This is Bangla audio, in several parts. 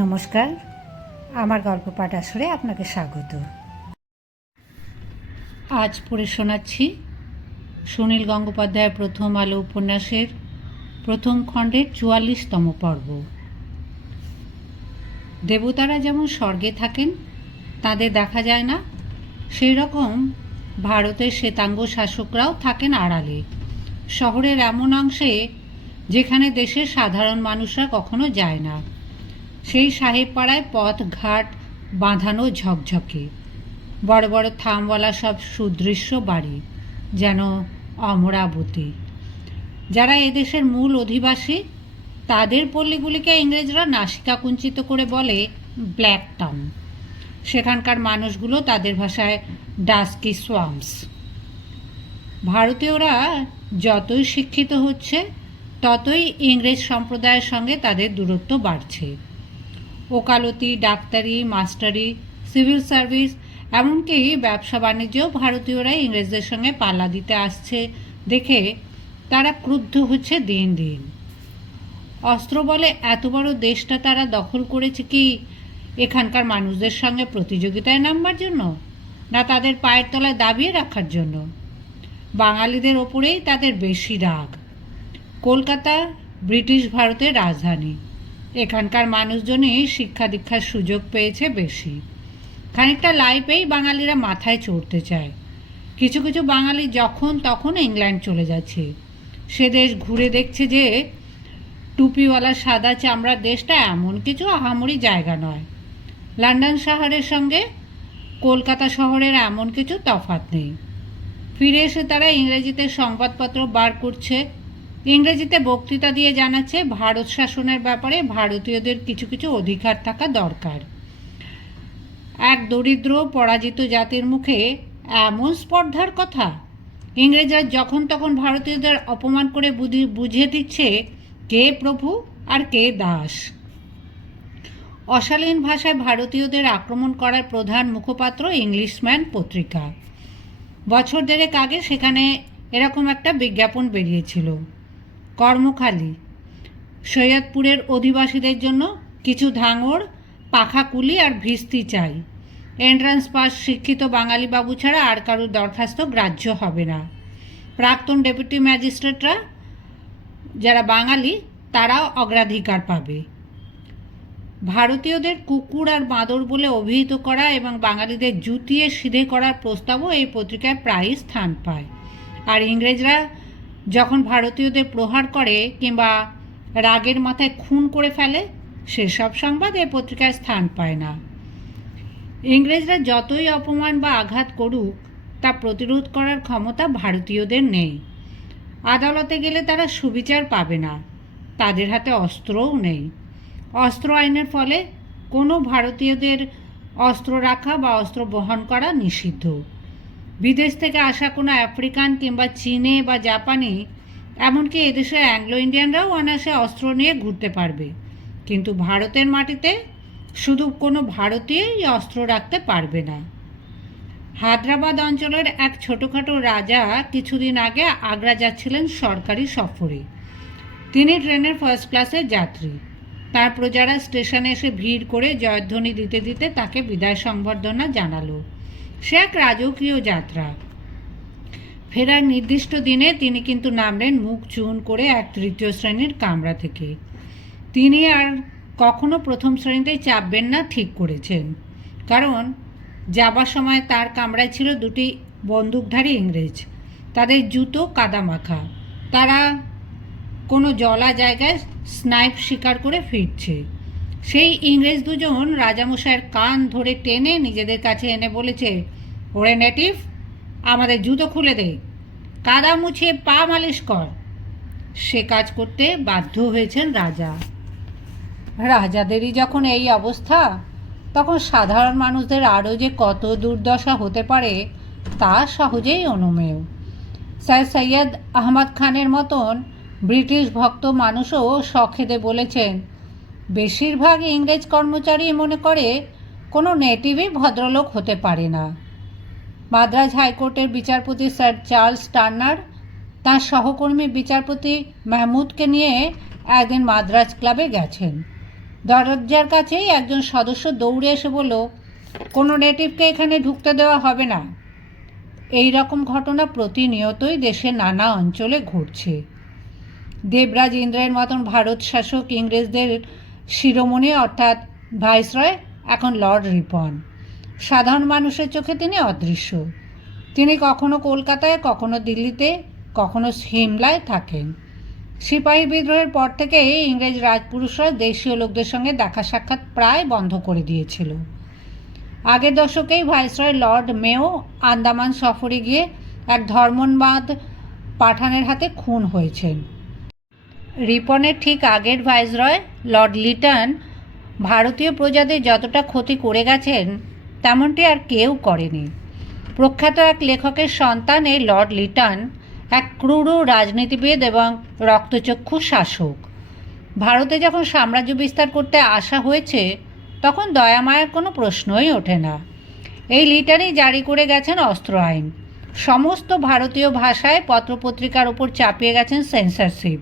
নমস্কার, আমার গল্প পাঠ আসরে আপনাকে স্বাগত। আজ পড়ে শোনাচ্ছি সুনীল গঙ্গোপাধ্যায়ের প্রথম আলো উপন্যাসের প্রথম খণ্ডের চুয়াল্লিশতম পর্ব। দেবতারা যেমন স্বর্গে থাকেন, তাদের দেখা যায় না। সেই রকম ভারতের শ্বেতাঙ্গ শাসকরাও থাকেন আড়ালে। শহরের এমন অংশে যেখানে দেশের সাধারণ মানুষরা কখনো যায় না। সেই সাহেব পাড়ায় পথ, ঘাট বাঁধানো ঝকঝকে। বড় বড় থামওয়ালা সব সুদৃশ্য বাড়ি, যেন অমরাবতী। যারা এদেশের মূল অধিবাসী, তাদের পল্লীগুলিকে ইংরেজরা নাসিকা কুঞ্চিত করে বলে ব্ল্যাক টাউন। সেখানকার মানুষগুলো তাদের ভাষায় ডাস্কি সোয়ামস। ভারতীয়রা যতই শিক্ষিত হচ্ছে, ততই ইংরেজ সম্প্রদায়ের সঙ্গে তাদের দূরত্ব বাড়ছে। ওকালতি, ডাক্তারি, মাস্টারি, সিভিল সার্ভিস, এমনকি ব্যবসা বাণিজ্যেও ভারতীয়রা ইংরেজদের সঙ্গে পাল্লা দিতে আসছে দেখে তারা ক্রুদ্ধ হচ্ছে দিন দিন। অস্ত্র বলে এত বড় দেশটা তারা দখল করেছে কি এখানকার মানুষদের সঙ্গে প্রতিযোগিতায় নামবার জন্য? না তাদের পায়ের তলায় দাবিয়ে রাখার জন্য? বাঙালিদের ওপরেই তাদের বেশি রাগ। কলকাতা, ব্রিটিশ ভারতের রাজধানী। এখানকার মানুষজনই শিক্ষা দীক্ষার সুযোগ পেয়েছে বেশি। খানিকটা লাইফেই বাঙালিরা মাথায় চড়তে চায়। কিছু কিছু বাঙালি যখন তখন ইংল্যান্ড চলে যাচ্ছে। সে দেশ ঘুরে দেখছে যে টুপিওয়ালা সাদা চামড়ার দেশটা এমন কিছু আহামরি জায়গা নয়। লন্ডন শহরের সঙ্গে কলকাতা শহরের এমন কিছু তফাৎ নেই। ফিরে এসে তারা ইংরেজিতে সংবাদপত্র বার করছে। ইংরেজিতে বক্তৃতা দিয়ে জানাচ্ছে, ভারত শাসনের ব্যাপারে ভারতীয়দের কিছু কিছু অধিকার থাকা দরকার। এক দরিদ্র, পরাজিত জাতির মুখে এমন স্পর্ধার কথা? ইংরেজরা যখন তখন ভারতীয়দের অপমান করে বুঝি- বুঝিয়ে দিচ্ছে, কে প্রভু আর কে দাস? অশালীন ভাষায় ভারতীয়দের আক্রমণ করার প্রধান মুখপাত্র ইংলিশম্যান পত্রিকা। বছর দেড়েক আগে সেখানে এরকম একটা বিজ্ঞাপন বেরিয়েছিল। কর্মখালি। সৈয়দপুরের অধিবাসীদের জন্য কিছু ধাঙড় পাখা কুলি আর ভিস্তি চাই। এন্ট্রান্স পাস শিক্ষিত বাঙালি বাবু ছাড়া আর কারোর দরখাস্ত গ্রাহ্য হবে না। প্রাক্তন ডেপুটি ম্যাজিস্ট্রেটরা যারা বাঙালি, তারাও অগ্রাধিকার পাবে। ভারতীয়দের কুকুর আর বাঁদর বলে অভিহিত করা এবং বাঙালিদের জুতিয়ে সিধে করার প্রস্তাবও এই পত্রিকায় প্রায়ই স্থান পায়। আর ইংরেজরা যখন ভারতীয়দের প্রহার করে কিংবা রাগের মাথায় খুন করে ফেলে, সেসব সংবাদ এ পত্রিকায় স্থান পায় না। ইংরেজরা যতই অপমান বা আঘাত করুক, তা প্রতিরোধ করার ক্ষমতা ভারতীয়দের নেই। আদালতে গেলে তারা সুবিচার পাবে না। তাদের হাতে অস্ত্রও নেই। অস্ত্র আইনের ফলে কোনো ভারতীয়দের অস্ত্র রাখা বা অস্ত্র বহন করা নিষিদ্ধ। বিদেশ থেকে আসা কোনো আফ্রিকান কিংবা চীনে বা জাপানি, এমনকি এদেশের অ্যাংলো ইন্ডিয়ানরাও অনায়াসে অস্ত্র নিয়ে ঘুরতে পারবে। কিন্তু ভারতের মাটিতে শুধু কোনো ভারতীয়ই অস্ত্র রাখতে পারবে না। হায়দ্রাবাদ অঞ্চলের এক ছোটোখাটো রাজা কিছুদিন আগে আগ্রা যাচ্ছিলেন সরকারি সফরে। তিনি ট্রেনের ফার্স্ট ক্লাসের যাত্রী। তার প্রজারা স্টেশনে এসে ভিড় করে জয়ধ্বনি দিতে দিতে তাকে বিদায় সংবর্ধনা জানালো। সে এক রাজকীয় যাত্রা। ফেরার নির্দিষ্ট দিনে তিনি কিন্তু নামলেন মুখ চুন করে এক তৃতীয় শ্রেণির কামরা থেকে। তিনি আর কখনো প্রথম শ্রেণীতেই চাপবেন না, ঠিক করেছেন। কারণ যাবার সময় তার কামরায় ছিল দুটি বন্দুকধারী ইংরেজ। তাদের জুতো কাদামাখা। তারা কোনো জলা জায়গায় স্নাইপ শিকার করে ফিরছে। সেই ইংরেজ দুজন রাজামশাইয়ের কান ধরে টেনে নিজেদের কাছে এনে বলেছে ওরে নেটিভ, আমাদের জুতো খুলে দে। কাদা মুছিয়ে পা মালিশ কর। সে কাজ করতে বাধ্য হয়েছেন রাজা। রাজাদেরই যখন এই অবস্থা, তখন সাধারণ মানুষদের আরও যে কত দুর্দশা হতে পারে, তা সহজেই অনুমেয়। স্যার সৈয়দ আহমদ খানের মতন ব্রিটিশ ভক্ত মানুষও শখেদে বলেছেন, বেশিরভাগ ইংরেজ কর্মচারী মনে করে কোনো নেটিভই ভদ্রলোক হতে পারে না। মাদ্রাজ হাইকোর্টের বিচারপতি স্যার চার্লস টার্নার, তাঁর সহকর্মী বিচারপতি মাহমুদকে নিয়ে একদিন মাদ্রাজ ক্লাবে গেছেন। দরজার কাছেই একজন সদস্য দৌড়ে এসে বলল, কোনো নেটিভকে এখানে ঢুকতে দেওয়া হবে না। এই রকম ঘটনা প্রতিনিয়তই দেশের নানা অঞ্চলে ঘটছে। দেবরাজ ইন্দ্রের মতন ভারত শাসক ইংরেজদের শিরোমণি অর্থাৎ ভাইসরয় এখন লর্ড রিপন। সাধারণ মানুষের চোখে তিনি অদৃশ্য। তিনি কখনো কলকাতায়, কখনো দিল্লিতে, কখনো সিমলায় থাকেন। সিপাহী বিদ্রোহের পর থেকে ইংরেজ রাজপুরুষরা দেশীয় লোকদের সঙ্গে দেখা সাক্ষাৎ প্রায় বন্ধ করে দিয়েছিল। আগের দশকেই ভাইসরয় লর্ড মেও আন্দামান সফরে গিয়ে এক ধর্মোন্মাদ পাঠানের হাতে খুন হয়েছেন। রিপনের ঠিক আগের ভাইসরয় লর্ড লিটন ভারতীয় প্রজাদের যতটা ক্ষতি করে গেছেন তেমনটি আর কেউ করেনি। প্রখ্যাত এক লেখকের সন্তান এই লর্ড লিটন এক ক্রূর রাজনীতিবিদ এবং রক্তচক্ষু শাসক। ভারতে যখন সাম্রাজ্য বিস্তার করতে আসা হয়েছে, তখন দয়ামায়ের কোনো প্রশ্নই ওঠে না। এই লিটারই জারি করে গেছেন অস্ত্র আইন। সমস্ত ভারতীয় ভাষায় পত্রপত্রিকার ওপর চাপিয়ে গেছেন সেন্সারশিপ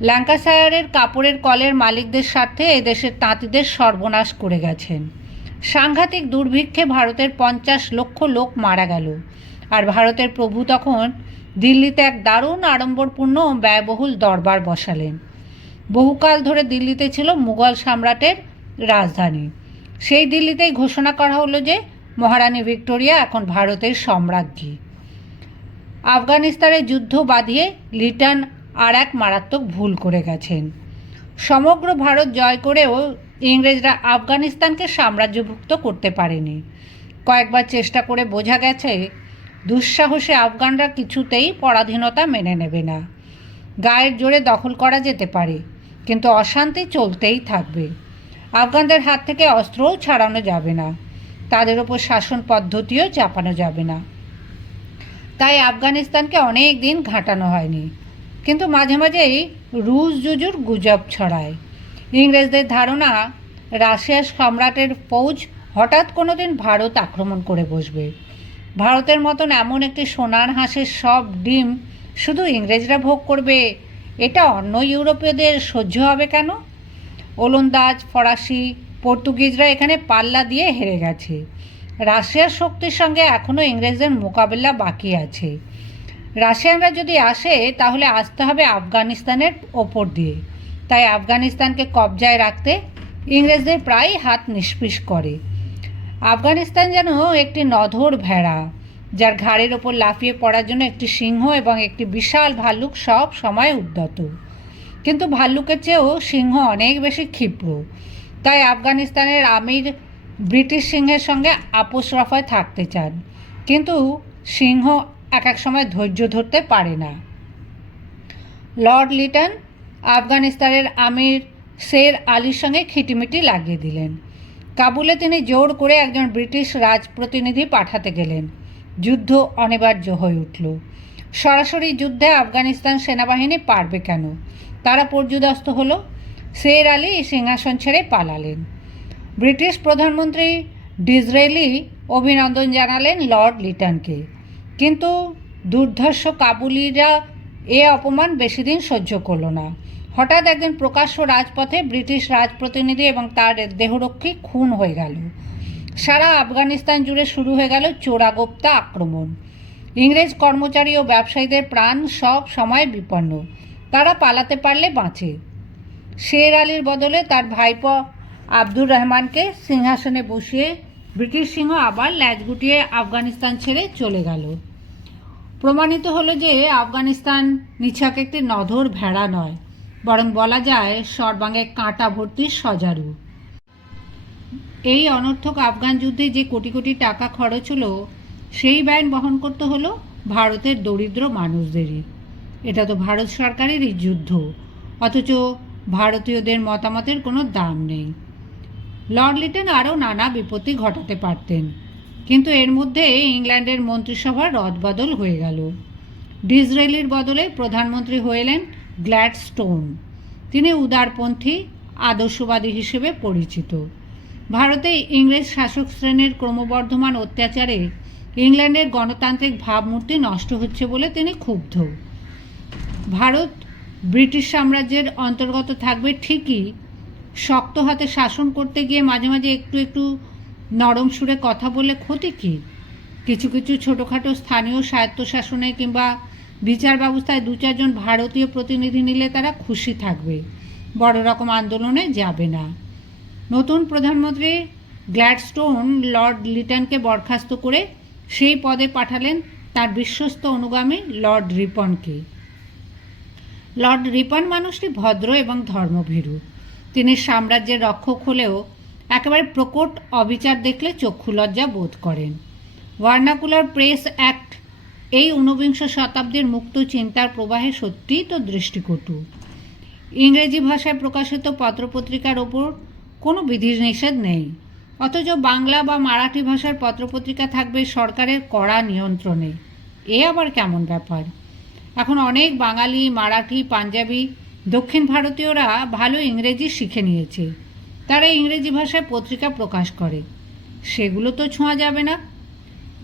ল্যাঙ্কাশায়ারের কাপড়ের কলের মালিকদের স্বার্থে এদেশের তাঁতিদের সর্বনাশ করে গেছেন। সাংঘাতিক দুর্ভিক্ষে ভারতের পঞ্চাশ লক্ষ লোক মারা গেল। আর ভারতের প্রভু তখন দিল্লিতে এক দারুণ আড়ম্বরপূর্ণ ব্যয়বহুল দরবার বসালেন। বহুকাল ধরে দিল্লিতে ছিল মুঘল সম্রাটের রাজধানী। সেই দিল্লিতেই ঘোষণা করা হলো যে, মহারানী ভিক্টোরিয়া এখন ভারতের সম্রাজ্ঞী। আফগানিস্তানের যুদ্ধ বাঁধিয়ে লিটন আর এক মারাত্মক ভুল করে গেছেন। সমগ্র ভারত জয় করেও ইংরেজরা আফগানিস্তানকে সাম্রাজ্যভুক্ত করতে পারেনি। কয়েকবার চেষ্টা করে বোঝা গেছে, দুঃসাহসে আফগানরা কিছুতেই পরাধীনতা মেনে নেবে না। গায়ের জোরে দখল করা যেতে পারে, কিন্তু অশান্তি চলতেই থাকবে। আফগানদের হাত থেকে অস্ত্রও ছাড়ানো যাবে না। তাদের ওপর শাসন পদ্ধতিও চাপানো যাবে না। তাই আফগানিস্তানকে অনেক দিন ঘাঁটানো হয়নি। কিন্তু মাঝে মাঝেই রুশ জুজুর গুজব ছড়ায়। ইংরেজদের ধারণা, রাশিয়ার সম্রাটের ফৌজ হঠাৎ কোনো দিন ভারত আক্রমণ করে বসবে। ভারতের মতন এমন একটি সোনার হাঁসের সব ডিম শুধু ইংরেজরা ভোগ করবে, এটা অন্য ইউরোপীয়দের সহ্য হবে কেন? ওলন্দাজ, ফরাসি, পর্তুগিজরা এখানে পাল্লা দিয়ে হেরে গেছে। রাশিয়ার শক্তির সঙ্গে এখনও ইংরেজদের মোকাবিলা বাকি আছে। রাশিয়ানরা যদি আসে, তাহলে আসতে হবে আফগানিস্তানের ওপর দিয়ে। তাই আফগানিস্তানকে কবজায় রাখতে ইংরেজদের প্রায় হাত নিষ্পিস করে। আফগানিস্তান যেন একটি নধর ভেড়া, যার ঘাড়ের ওপর লাফিয়ে পড়ার জন্য একটি সিংহ এবং একটি বিশাল ভাল্লুক সব সময় উদ্যত। কিন্তু ভাল্লুকের চেয়েও সিংহ অনেক বেশি ক্ষিপ্র। তাই আফগানিস্তানের আমির ব্রিটিশ সিংহের সঙ্গে আপোষ রফায় থাকতে চান। কিন্তু সিংহ এক এক সময় ধৈর্য ধরতে পারে না। লর্ড লিটন আফগানিস্তানের আমির শের আলীর সঙ্গে খিটিমিটি লাগিয়ে দিলেন। কাবুলে তিনি জোর করে একজন ব্রিটিশ রাজপ্রতিনিধি পাঠাতে গেলেন। যুদ্ধ অনিবার্য হয়ে উঠল। সরাসরি যুদ্ধে আফগানিস্তান সেনাবাহিনী পারবে কেন? তারা পর্যুদস্ত হলো। শের আলী সিংহাসন ছেড়ে পালালেন। ব্রিটিশ প্রধানমন্ত্রী ডিজরেলি অভিনন্দন জানালেন লর্ড লিটনকে। কিন্তু দুর্ধর্ষ কাবুলিরা এ অপমান বেশি দিন সহ্য করল না। হঠাৎ একদিন প্রকাশ্য রাজপথে ব্রিটিশ রাজপ্রতিনিধি এবং তার দেহরক্ষী খুন হয়ে গেল। সারা আফগানিস্তান জুড়ে শুরু হয়ে গেল চোরাগোপ্তা আক্রমণ। ইংরেজ কর্মচারী ও ব্যবসায়ীদের প্রাণ সব সময় বিপন্ন। তারা পালাতে পারলে বাঁচে। শের আলীর বদলে তার ভাইপো আব্দুর রহমানকে সিংহাসনে বসিয়ে ব্রিটিশ সিংহ আবার ল্যাজ গুটিয়ে আফগানিস্তান ছেড়ে চলে গেল। প্রমাণিত হলো যে আফগানিস্তান নিছক একটি নধর ভেড়া নয়। বরং বলা যায়, সর্বাঙ্গে কাঁটা ভর্তি সজারু। এই অনর্থক আফগান যুদ্ধে যে কোটি কোটি টাকা খরচ হলো, সেই ব্যয় বহন করতে হলো ভারতের দরিদ্র মানুষদেরই। এটা তো ভারত সরকারেরই যুদ্ধ, অথচ ভারতীয়দের মতামতের কোনো দাম নেই। লর্ড লিটন আরও নানা বিপত্তি ঘটাতে পারতেন, কিন্তু এর মধ্যে ইংল্যান্ডের মন্ত্রিসভার রদবদল হয়ে গেল। ডিজরেলির বদলে প্রধানমন্ত্রী হয়েলেন গ্ল্যাডস্টোন। তিনি উদারপন্থী, আদর্শবাদী হিসেবে পরিচিত। ভারতে ইংরেজ শাসক শ্রেণির ক্রমবর্ধমান অত্যাচারে ইংল্যান্ডের গণতান্ত্রিক ভাবমূর্তি নষ্ট হচ্ছে বলে তিনি ক্ষুব্ধ। ভারত, ব্রিটিশ সাম্রাজ্যের অন্তর্গত থাকবে ঠিকই, শক্ত হাতে শাসন করতে গিয়ে মাঝে মাঝে একটু একটু নরম সুরে কথা বলে ক্ষতি কী? কিছু কিছু ছোটোখাটো স্থানীয় স্বায়ত্তশাসনে কিংবা বিচার ব্যবস্থায় দু চারজন ভারতীয় প্রতিনিধি নিলে তারা খুশি থাকবে। বড় রকম আন্দোলনে যাবে না। নতুন প্রধানমন্ত্রী গ্ল্যাডস্টোন লর্ড লিটনকে বরখাস্ত করে সেই পদে পাঠালেন তার বিশ্বস্ত অনুগামী লর্ড রিপনকে। লর্ড রিপন মানুষটি ভদ্র এবং ধর্মভীরু। তিনি সাম্রাজ্যের রক্ষক হলেও একেবারে প্রকট অবিচার দেখলে চক্ষু লজ্জা বোধ করেন। ভার্নাকুলার প্রেস অ্যাক্ট এই ঊনবিংশ শতাব্দীর মুক্ত চিন্তার প্রবাহে সত্যিই তো দৃষ্টিকটু। ইংরেজি ভাষায় প্রকাশিত পত্রপত্রিকার ওপর কোনো বিধিনিষেধ নেই। অথচ বাংলা বা মারাঠি ভাষার পত্রপত্রিকা থাকবে সরকারের কড়া নিয়ন্ত্রণে। এ আবার কেমন ব্যাপার? এখন অনেক বাঙালি, মারাঠি, পাঞ্জাবি, দক্ষিণ ভারতীয়রা ভালো ইংরেজি শিখে নিয়েছে। তারা ইংরেজি ভাষায় পত্রিকা প্রকাশ করে। সেগুলো তো ছোঁয়া যাবে না।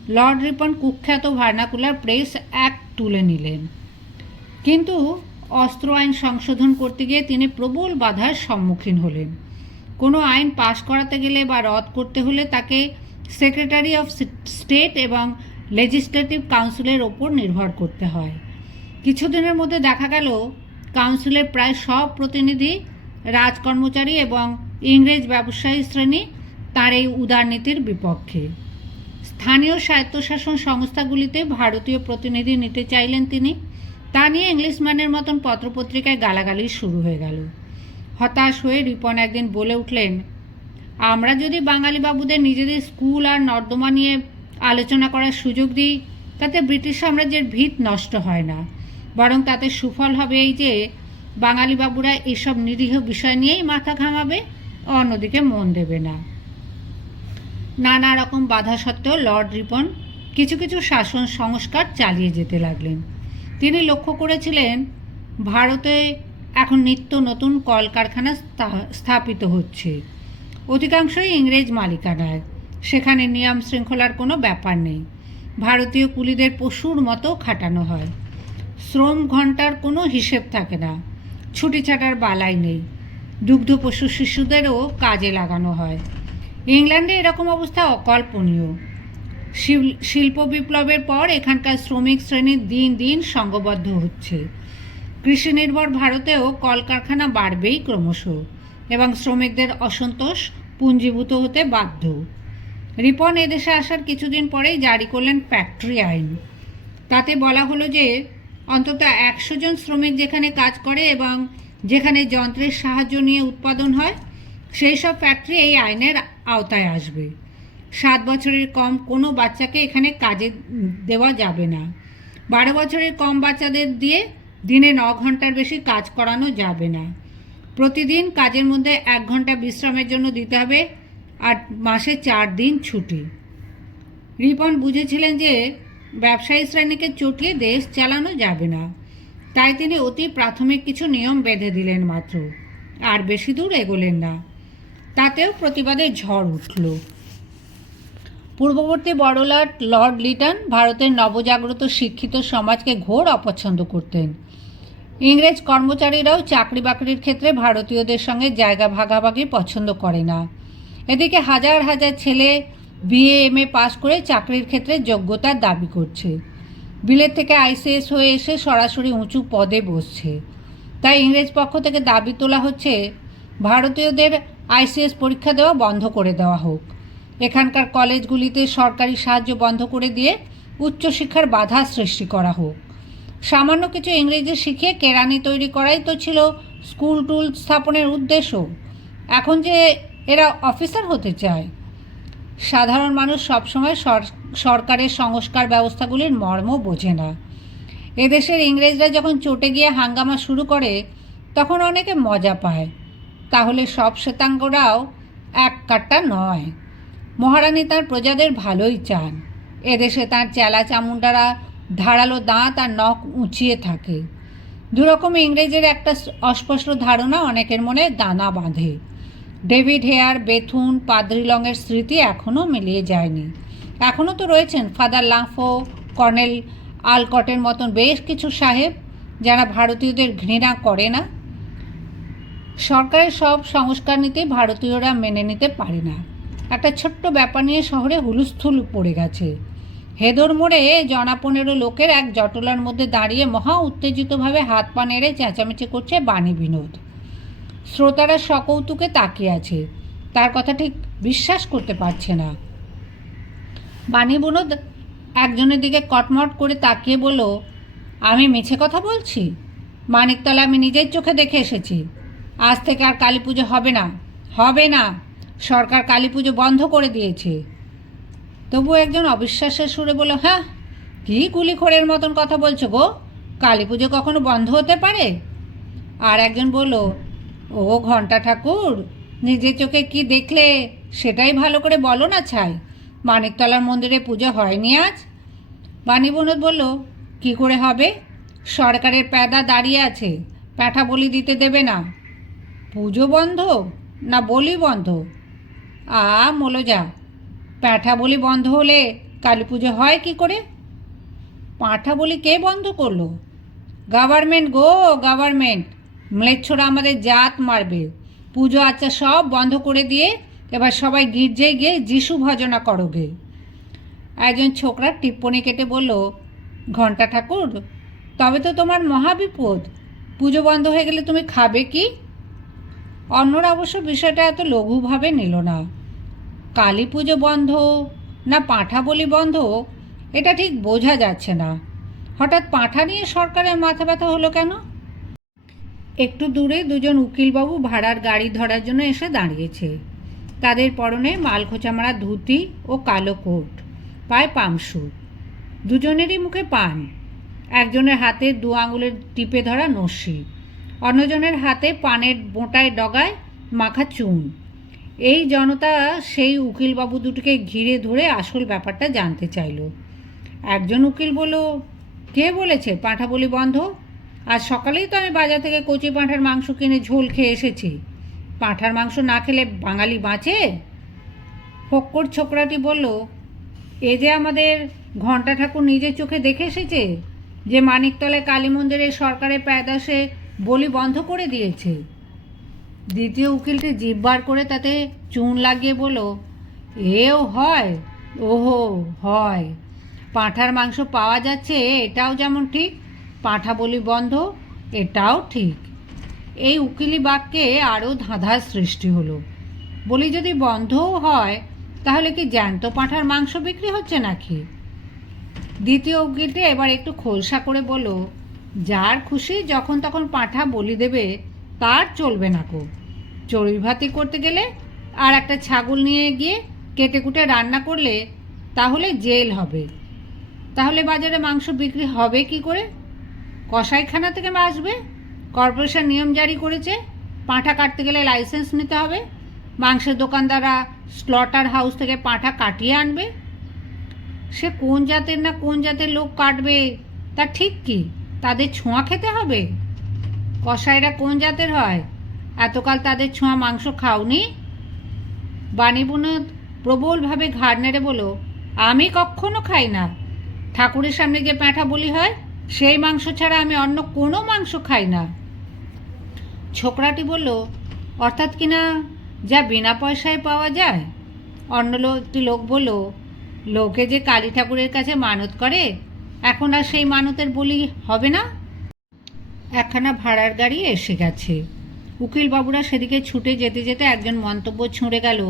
লর্ড রিপন কুখ্যাত ভার্নাকুলার প্রেস অ্যাক্ট তুলে নিলেন। কিন্তু অস্ত্র আইন সংশোধন করতে গিয়ে তিনি প্রবল বাধার সম্মুখীন হলেন। কোনো আইন পাশ করাতে গেলে বা রদ করতে হলে তাকে সেক্রেটারি অফ স্টেট এবং লেজিসলেটিভ কাউন্সিলের ওপর নির্ভর করতে হয়। কিছুদিনের মধ্যে দেখা গেল, কাউন্সিলের প্রায় সব প্রতিনিধি রাজকর্মচারী এবং ইংরেজ ব্যবসায়ী শ্রেণি তার এই উদারনীতির বিপক্ষে। স্থানীয় স্বায়ত্তশাসন সংস্থাগুলিতে ভারতীয় প্রতিনিধি নিতে চাইলেন তিনি। তা নিয়ে ইংলিশম্যানের মতন পত্রপত্রিকায় গালাগালি শুরু হয়ে গেল। হতাশ হয়ে রিপন একদিন বলে উঠলেন, আমরা যদি বাঙালি বাবুদের নিজেদের স্কুল আর নর্দমা নিয়ে আলোচনা করার সুযোগ দিই, তাতে ব্রিটিশ সাম্রাজ্যের ভিত নষ্ট হয় না। বরং তাতে সুফল হবে এই যে বাঙালি বাবুরা এসব নিরীহ বিষয় নিয়েই মাথা ঘামাবে, অন্যদিকে মন দেবে না। নানা রকম বাধা সত্ত্বেও লর্ড রিপন কিছু কিছু শাসন সংস্কার চালিয়ে যেতে লাগলেন। তিনি লক্ষ্য করেছিলেন, ভারতে এখন নিত্য নতুন কলকারখানা স্থা- স্থাপিত হচ্ছে। অধিকাংশই ইংরেজ মালিকানায়। সেখানে নিয়ম শৃঙ্খলার কোনো ব্যাপার নেই। ভারতীয় কুলিদের পশুর মতো খাটানো হয়। শ্রম ঘণ্টার কোনো হিসেব থাকে না। ছুটি ছাটার বালাই নেই। দুগ্ধ পশু শিশুদেরও কাজে লাগানো হয়। ইংল্যান্ডে এরকম অবস্থা অকল্পনীয়। শিল- শিল্প বিপ্লবের পর এখানকার শ্রমিক শ্রেণি দিন দিন সঙ্গবদ্ধ হচ্ছে। কৃষি নির্ভর ভারতেও কলকারখানা বাড়বেই ক্রমশ এবং শ্রমিকদের অসন্তোষ পুঞ্জীভূত হতে বাধ্য। রিপন এদেশে আসার কিছুদিন পরেই জারি করলেন ফ্যাক্টরি আইন। তাতে বলা হলো যে, অন্তত একশো জন শ্রমিক যেখানে কাজ করে এবং যেখানে যন্ত্রের সাহায্য নিয়ে উৎপাদন হয়, সেই সব ফ্যাক্টরি এই আইনের আওতায় আসবে। সাত বছরের কম কোনো বাচ্চাকে এখানে কাজে দেওয়া যাবে না। বারো বছরের কম বাচ্চাদের দিয়ে দিনে ন ঘণ্টার বেশি কাজ করানো যাবে না। প্রতিদিন কাজের মধ্যে এক ঘণ্টা বিশ্রামের জন্য দিতে হবে আর মাসে চার দিন ছুটি। রিপন বুঝেছিলেন যে ব্যবসায়ী শ্রেণীকে চটিয়ে দেশ চালানো যাবে না। তাই তিনি অতি প্রাথমিক কিছু নিয়ম বেঁধে দিলেন মাত্র। আর বেশি দূর এগোলেন না। তাতেও প্রতিবাদে ঝড় উঠল। পূর্ববর্তী বড়লাট লর্ড লিটন ভারতের নবজাগ্রত শিক্ষিত সমাজকে ঘোর অপছন্দ করতেন। ইংরেজ কর্মচারীরাও চাকরি বাকরির ক্ষেত্রে ভারতীয়দের সঙ্গে জায়গা ভাগাভাগি পছন্দ করে না। এদিকে হাজার হাজার ছেলে বিএ এম এ পাশ করে চাকরির ক্ষেত্রে যোগ্যতার দাবি করছে। বিলেত থেকে আইসিএস হয়ে এসে সরাসরি উঁচু পদে বসছে। তাই ইংরেজ পক্ষ থেকে দাবি তোলা হচ্ছে, ভারতীয়দের আইসিএস পরীক্ষা দেওয়া বন্ধ করে দেওয়া হোক। এখানকার কলেজগুলিতে সরকারি সাহায্য বন্ধ করে দিয়ে উচ্চশিক্ষার বাধা সৃষ্টি করা হোক। সামান্য কিছু ইংরেজি শিখে কেরানি তৈরি করাই তো ছিল স্কুল টুল স্থাপনের উদ্দেশ্য। এখন যে এরা অফিসার হতে চায়। সাধারণ মানুষ সবসময় সর- সরকারের সংস্কার ব্যবস্থাগুলির মর্ম বোঝে না। এদেশের ইংরেজরা যখন চটে গিয়ে হাঙ্গামা শুরু করে, তখন অনেকে মজা পায়। তাহলে সব শ্বেতাঙ্গরাও এক কাট্টা নয়। মহারানী তার প্রজাদের ভালোই চান। এদেশে তার চেলা চামুন্ডারা ধারালো দাঁত আর নখ উঁচিয়ে থাকে। দুরকম ইংরেজের একটা অস্পষ্ট ধারণা অনেকের মনে দানা বাঁধে। ডেভিড হেয়ার, বেথুন পাদ্রিলংয়ের স্মৃতি এখনও মিলিয়ে যায়নি। এখনও তো রয়েছেন ফাদার লাফো, কর্নেল আলকটের মতন বেশ কিছু সাহেব যারা ভারতীয়দের ঘৃণা করে না। সরকারের সব সংস্কার নিতে ভারতীয়রা মেনে নিতে পারে না। একটা ছোট্ট ব্যাপার নিয়ে শহরে হুলুস্থুল পড়ে গেছে। হেদর মোড়ে জনা পনেরো লোকের এক জটলার মধ্যে দাঁড়িয়ে মহা উত্তেজিতভাবে হাত পা নেড়ে চেঁচামেচি করছে বাণী বিনোদ। শ্রোতারা সকৌতুকে তাকিয়ে আছে। তার কথা ঠিক বিশ্বাস করতে পারছে না। বাণী বিনোদ একজনের দিকে কটমট করে তাকিয়ে বলল, আমি মিছে কথা বলছি? মানিকতলা আমি নিজের চোখে দেখে এসেছি। আজ থেকে আর কালী পুজো হবে না। হবে না। সরকার কালী পুজো বন্ধ করে দিয়েছে। তবু একজন অবিশ্বাসের সুরে বলল হ্যাঁ কী গুলিখোরের মতন কথা বলছো গো? কালী পুজো কখনো বন্ধ হতে পারে? আর একজন বলল, ও ঘণ্টা ঠাকুর, নিজের চোখে কি দেখলে সেটাই ভালো করে বলো না ছাই। মানিকতলার মন্দিরে পুজো হয়নি আজ? বাণী বনদ বলল, কি করে হবে? সরকারের প্যাদা দাঁড়িয়ে আছে। প্যাঠা বলি দিতে দেবে না। পুজো বন্ধ না বলি বন্ধ? আ মলো যা প্যাঠা বলি বন্ধ হলে কালী পুজো হয় কি করে? পাঁঠা বলি কে বন্ধ করল? গভর্নমেন্ট গো, গভর্নমেন্ট। ম্লেচ্ছরা আমাদের জাত মারবে। পুজো আচ্ছা সব বন্ধ করে দিয়ে এবার সবাই গির্জে গিয়ে যিশু ভজনা করোগে। একজন ছোকরা টিপ্পনি কেটে বলল ঘণ্টা ঠাকুর, তবে তো তোমার মহাবিপদ। পুজো বন্ধ হয়ে গেলে তুমি খাবে কি? অন্যরা অবশ্য বিষয়টা এত লঘুভাবে নিল না। কালী পুজো বন্ধ, না পাঁঠা বলি বন্ধ, এটা ঠিক বোঝা যাচ্ছে না। হঠাৎ পাঁঠা নিয়ে সরকারের মাথা ব্যথা হলো কেন? একটু দূরে দুজন উকিলবাবু ভাড়ার গাড়ি ধরার জন্য এসে দাঁড়িয়েছে। তাদের পরনে মালখোঁচামারা ধুতি ও কালো কোট, পায়ে পামসু। দুজনেরই মুখে পান। একজনের হাতে দু আঙুলের টিপে ধরা নস্যি। অন্যজনের হাতে পানের বোঁটায় ডগায় মাখা চুন। এই জনতা সেই উকিলবাবু দুটিকে ঘিরে ধরে আসল ব্যাপারটা জানতে চাইল। একজন উকিল বলল, কে বলেছে? পাঁঠা বলি বন্ধ? আজ সকালেই তো আমি বাজার থেকে কচি পাঁঠার মাংস কিনে ঝোল খেয়ে এসেছি। পাঁঠার মাংস না খেলে বাঙালি বাঁচে? ফক্কর ছোকরাটি বলল, এ যে আমাদের ঘণ্টা ঠাকুর নিজের চোখে দেখে এসেছে যে মানিকতলায় কালী মন্দিরে সরকারের প্যাদাসে বলি বন্ধ করে দিয়েছে। দ্বিতীয় উকিলটি জিভ বার করে তাতে চুন লাগিয়ে বলল, এও হয়, ওহো হয়। পাঁঠার মাংস পাওয়া যাচ্ছে, এটাও যেমন ঠিক, পাঁঠা বলি বন্ধ, এটাও ঠিক। এই উকিলি বাক্যে আরও ধাঁধার সৃষ্টি হলো। বলি, যদি বন্ধও হয়, তাহলে কি জ্যান্ত পাঁঠার মাংস বিক্রি হচ্ছে নাকি? দ্বিতীয় উকিলটি এবার একটু খোলসা করে বলল যার খুশি যখন তখন পাঁঠা বলি দেবে, তার চলবে না কো। চড়ুই ভাতি করতে গেলে আর একটা ছাগল নিয়ে গিয়ে কেটে কুটে রান্না করলে তাহলে জেল হবে। তাহলে বাজারে মাংস বিক্রি হবে কি করে? কসাইখানা থেকে আসবে, কর্পোরেশন নিয়ম জারি করেছে, পাঁঠা কাটতে গেলে লাইসেন্স নিতে হবে, মাংসের দোকানদাররা স্লটার হাউস থেকে পাঁঠা কাটিয়ে আনবে। সে কোন জাতের না কোন জাতের লোক কাটবে, তা ঠিক কি? তাদের ছোঁয়া খেতে হবে? কসাইরা কোন জাতের হয়? এতকাল তাদের ছোঁয়া মাংস খাওনি? বাণীবুনদ প্রবলভাবে ঘাড় নেড়ে বলো আমি কখনো খাই না। ঠাকুরের সামনে যে প্যাঁঠা বলি হয়, সেই মাংস ছাড়া আমি অন্য কোনো মাংস খাই না। ছোকরাটি বলল, অর্থাৎ কিনা যা বিনা পয়সায় পাওয়া যায়? অন্য লো- একটি লোক বলল, লোকে যে কালী ঠাকুরের কাছে মানত করে এখন আর সেই মানতের বলি হবে না? একখানা ভাড়ার গাড়ি এসে গেছে। উকিলবাবুরা সেদিকে ছুটে যেতে যেতে একজন মন্তব্য ছুঁড়ে গেল,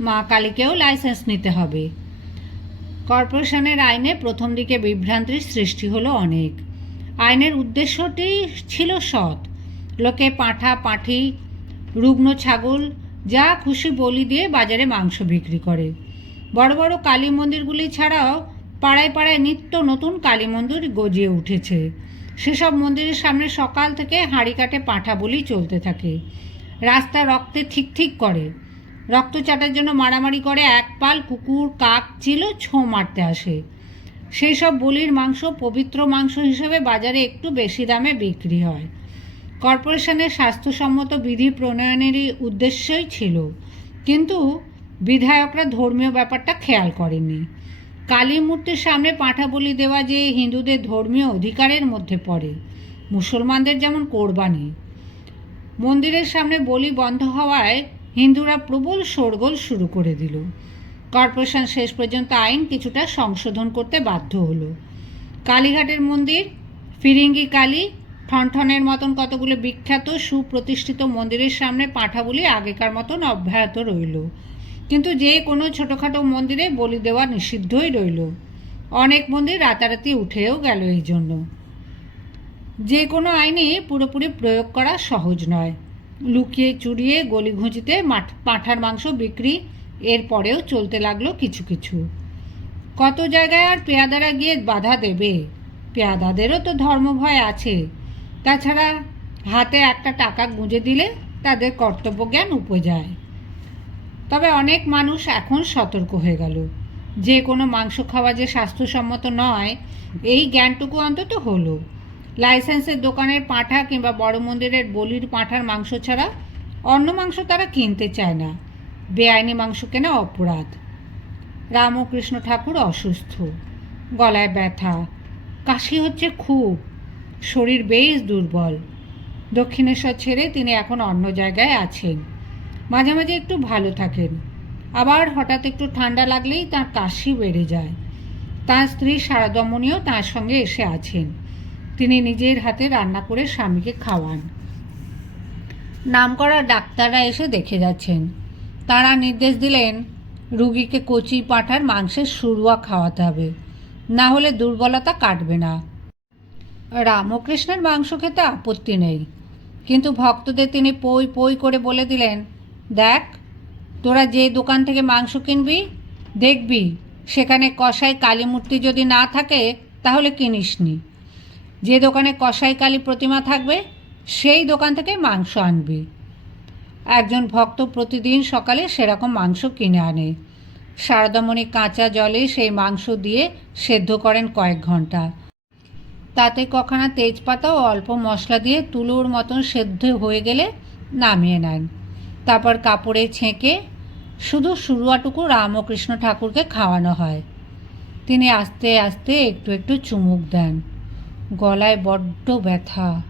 মা কালীকেও লাইসেন্স নিতে হবে। কর্পোরেশনের আইনে প্রথম দিকে বিভ্রান্তির সৃষ্টি হলো অনেক। আইনের উদ্দেশ্যটি ছিল সৎ। লোকে পাঁঠা, পাঁঠি, রুগ্ন ছাগল, যা খুশি বলি দিয়ে বাজারে মাংস বিক্রি করে। বড় বড় কালী মন্দিরগুলি ছাড়াও পাড়ায় পাড়ায় নিত্য নতুন কালী মন্দির গজিয়ে উঠেছে। সেসব মন্দিরের সামনে সকাল থেকে হাঁড়ি কাটে পাঁঠা বলি চলতে থাকে। রাস্তা রক্তে ঠিক ঠিক করে। রক্ত চাটার জন্য মারামারি করে এক পাল কুকুর, কাক, চিল ছো মারতে আসে। সেই সব বলির মাংস, পবিত্র মাংস হিসেবে বাজারে একটু বেশি দামে বিক্রি হয়। কর্পোরেশনের স্বাস্থ্যসম্মত বিধি প্রণয়নেরই উদ্দেশ্যই ছিল। কিন্তু বিধায়করা ধর্মীয় ব্যাপারটা খেয়াল করেনি কালী মূর্তির সামনে পাঁঠা বলি দেওয়া যে হিন্দুদের ধর্মীয় অধিকারের মধ্যে পড়ে, মুসলমানদের যেমন কোরবানি। মন্দিরের সামনে বলি বন্ধ হওয়ায় হিন্দুরা প্রবল শোরগোল শুরু করে দিল। কর্পোরেশন শেষ পর্যন্ত আইন কিছুটা সংশোধন করতে বাধ্য হলো। কালীঘাটের মন্দির, ফিরিঙ্গি কালী, ঠনঠনের মতন কতগুলো বিখ্যাত সুপ্রতিষ্ঠিত মন্দিরের সামনে পাঁঠাবলি আগেকার মতন অব্যাহত রইল। কিন্তু যে কোনো ছোটোখাটো মন্দিরে বলি দেওয়া নিষিদ্ধই রইল। অনেক মন্দির রাতারাতি উঠেও গেল এই জন্য। যে কোনো আইনই পুরোপুরি প্রয়োগ করা সহজ নয়। লুকিয়ে চুরিয়ে গলিঘুঁচিতে মাঠ পাঁঠার মাংস বিক্রি এরপরেও চলতে লাগল কিছু কিছু। কত জায়গায় আর পেয়াদারা গিয়ে বাধা দেবে? পেয়াদাদেরও তো ধর্মভয় আছে। তাছাড়া হাতে একটা টাকা গুঁজে দিলে তাদের কর্তব্যজ্ঞান উপজায়। তবে অনেক মানুষ এখন সতর্ক হয়ে গেল। যে কোনো মাংস খাওয়া যে স্বাস্থ্যসম্মত নয়, এই জ্ঞানটুকু অন্তত হলো। লাইসেন্সের দোকানের পাঁঠা কিংবা বড় মন্দিরের বলির পাঁঠার মাংস ছাড়া অন্য মাংস তারা কিনতে চায় না। বেআইনি মাংস কেনা অপরাধ। রামকৃষ্ণ ঠাকুর অসুস্থ। গলায় ব্যথা। কাশি হচ্ছে খুব। শরীর বেশ দুর্বল। দক্ষিণেশ্বর ছেড়ে তিনি এখন অন্য জায়গায় আছেন। মাঝে মাঝে একটু ভালো থাকেন। আবার হঠাৎ একটু ঠান্ডা লাগলেই তার কাশি বেড়ে যায়। তার স্ত্রী সারদমণিও তার সঙ্গে এসে আছেন। তিনি নিজের হাতে রান্না করে স্বামীকে খাওয়ান। নামকরা ডাক্তাররা এসে দেখে যাচ্ছেন। তারা নির্দেশ দিলেন, রুগীকে কচি পাঁঠার মাংসের সুরুয়া খাওয়াতে হবে। না হলে দুর্বলতা কাটবে না। রামকৃষ্ণের মাংস খেতে আপত্তি নেই। কিন্তু ভক্তদের তিনি পই পই করে বলে দিলেন দেখ, তোরা যে দোকান থেকে মাংস কিনবি, দেখবি সেখানে কষাই কালী মূর্তি যদি না থাকে, তাহলে কিনিসনি। যে দোকানে কষাই কালী প্রতিমা থাকবে, সেই দোকান থেকে মাংস আনবি। একজন ভক্ত প্রতিদিন সকালে সেরকম মাংস কিনে আনে। শারদামণি কাঁচা জলে সেই মাংস দিয়ে সেদ্ধ করেন কয়েক ঘণ্টা। তাতে কখানা তেজপাতা ও অল্প মশলা দিয়ে তুলোর মতন সেদ্ধ হয়ে গেলে নামিয়ে নেন। তারপর কাপড়ে ছেঁকে শুধু শুরুয়াটুকু রামকৃষ্ণ ঠাকুরকে খাওয়ানো হয়। তিনি আস্তে আস্তে একটু একটু চুমুক দেন। গলায় বড্ড ব্যথা।